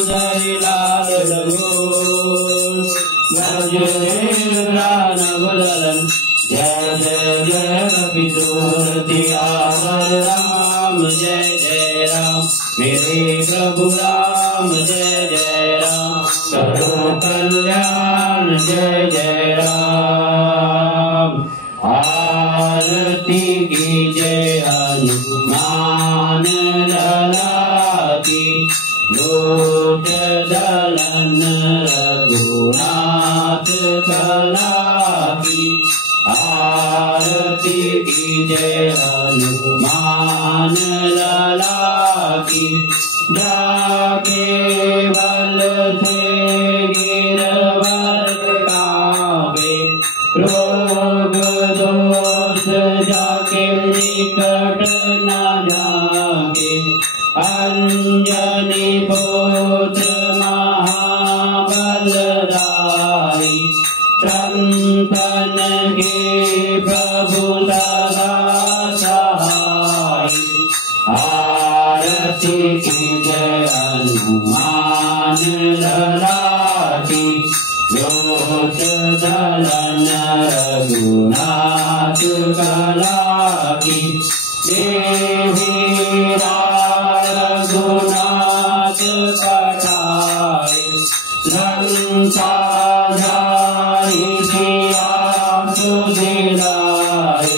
जय लाल रघुवर भज नवलन जय जय जय कपितुर सियावर राम जय जय राम मेरे प्रभु राम जय जय राम करो कल्याण जय जय राम। आरती की जय हनुमान लला की लोट दलन रघुनाथ कला की। आरती की जय हनुमान लला की जाके बल से गिरवर कावे रोग दोष जाके निकट न जाके। अंजनी पुत्र महाबलदाई संतन के प्रभु सदा सहाय। आरती की जय हनुमान लला की लोट दलन रघुनाथ कला की। देवी रघुनाथ पठाए लंका जाई सिया सुधिराए।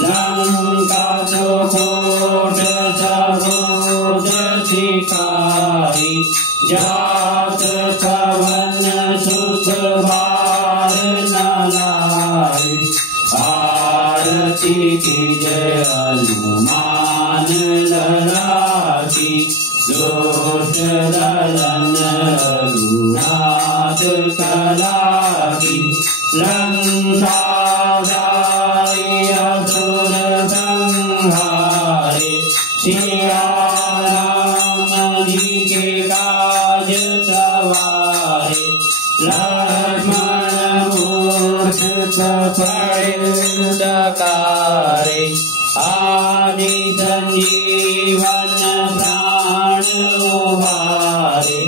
लंका सुकोट समुद्र सिखाई जात पवन सुख बार न लाए। आरती की जय हनुमान लला की लोट दलन रघुनाथ कला की। लंका जाई असुर संहारे सिया राम जी के काज सवारे। लक्ष्मण मूर्ख पड़े दकारे आदि संजीवन प्राण उबारे।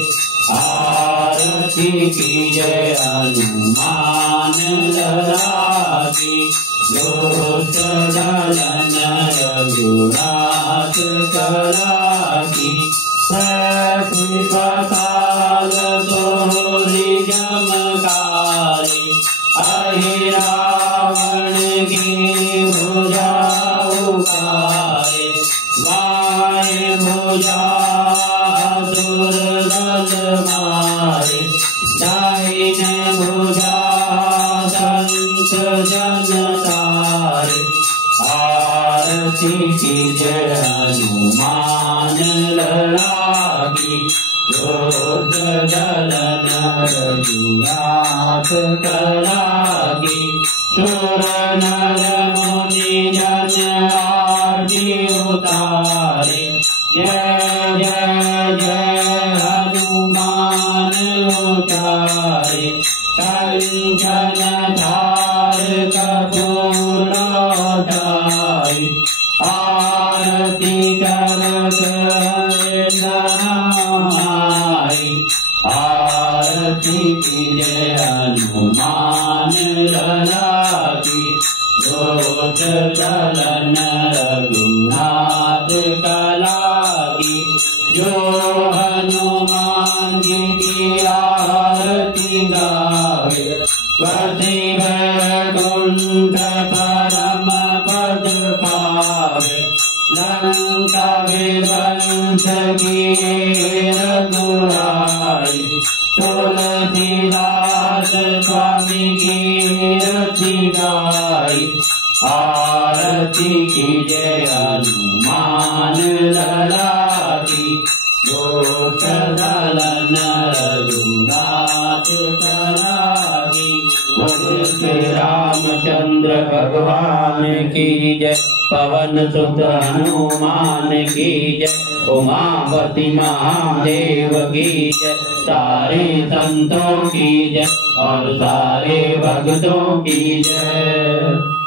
आरती की जय हनुमान लला की लोट दलन रघुनाथ कला की। पताल तोरी जमकारे अहि रावण की भुजा उकारे। वाय भुजा असुर दल मारे दाहिन भुजा संत जन तारे। आरती की जय हनुमान लला की लोट दलन रघुनाथ कला की। सुर नर मुनि जन आरती उतारे जय जय जय हनुमान उतारे। कंचन धार कपूर लौटाए आरती करत नमाय। आरती की जय हनुमान लला की लोट दलन रघुनाथ कला की। जो हनुमान जी की आरती गावे वही वैकुंठ परम पद पावे। लंका विध्वंस किए रघुराई तुलसीदास स्वामी की रति गाई। आरती की जय हनुमान लला की लोट दलन रघुनाथ कला की। श्री रामचंद्र भगवान की जय पवन सुत हनुमान की जय उमापति महादेव की जय। सारे संतों की जय और सारे भक्तों की जय।